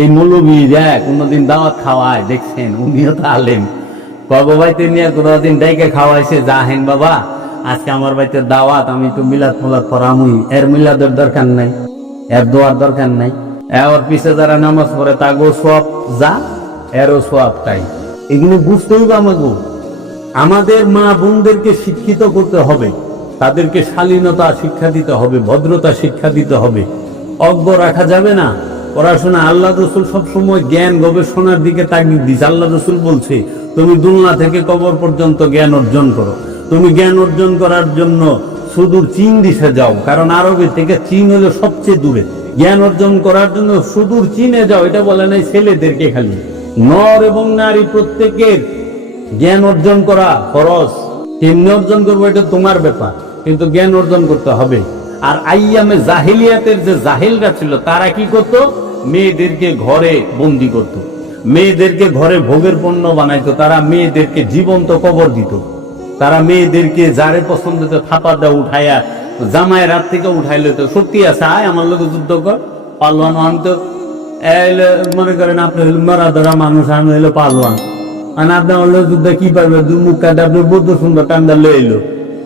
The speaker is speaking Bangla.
এই মৌলবী দেখ, কোনোদিন দাওয়াত খাওয়ায়, দেখছেন, উনিও তো আলেন বাবা ভাইতে নিয়ে কোনোদিন ডেকে খাওয়াইছে যাহেন বাবা, আজকে আমার বাড়িতে দাওয়াত, আমি তো মিলাদ মোলাদ পড়ামুই, এর মিলাদের দরকার নাই, এর দোয়ার দরকার নাই। এর পিছে যারা নামাজ পড়ে, তাগো সব যা, এরও সব তাই। এগুলো বুঝতেই বা আমাকে আমাদের মা বোনদেরকে শিক্ষিত করতে হবে, তাদেরকে শালীনতা শিক্ষা দিতে হবে, ভদ্রতা শিক্ষা দিতে হবে। অজ্ঞ রাখা যাবে না। পড়াশোনা, আল্লাহ রসুল সবসময় জ্ঞান, গবেষণার দিকে তাগিদ দিচ্ছে আল্লাহ রসুল বলছে, তুমি দুলনা থেকে কবর পর্যন্ত জ্ঞান অর্জন করো। তুমি জ্ঞান অর্জন করার জন্য সুদূর চীন দিশে যাও, কারণ আরবে থেকে চীন হলো সবচেয়ে দূরে। জ্ঞান অর্জন করার জন্য সুদূর চীনে যাও, এটা বলে নাই ছেলেদেরকে খালি। নর এবং নারী প্রত্যেকের জ্ঞান অর্জন করা খরচ কেমনি অর্জন করব এটা তোমার ব্যাপার, কিন্তু জ্ঞান অর্জন করতে হবে। আর আইয়ামে জাহিলিয়াতের যে জাহিলরা ছিল, তারা কি করত? মেয়েদেরকে ঘরে বন্দি করত। মেয়েদেরকে ঘরে ভোগের পণ্য বানাইতো। তারা মেয়েদেরকে জীবন্ত কবর দিত। তারা মেয়েদেরকে যারে পছন্দ থাপা দেওয়া উঠাইয়া জামাই রাত থেকে উঠাই লইতো। সত্যি আছে, আয় আমার লোক যুদ্ধ কর। পালোয়ান আমি তো। মনে করেন আপনি হইলেন মারা ধরা মানুষ, আমি হইল পালোয়ান। আর আপনি হলো যুদ্ধ কি পারবে দুই মুখ কাটে, আপনি বৌদ্ধ সুন্দর লয়ে এলো।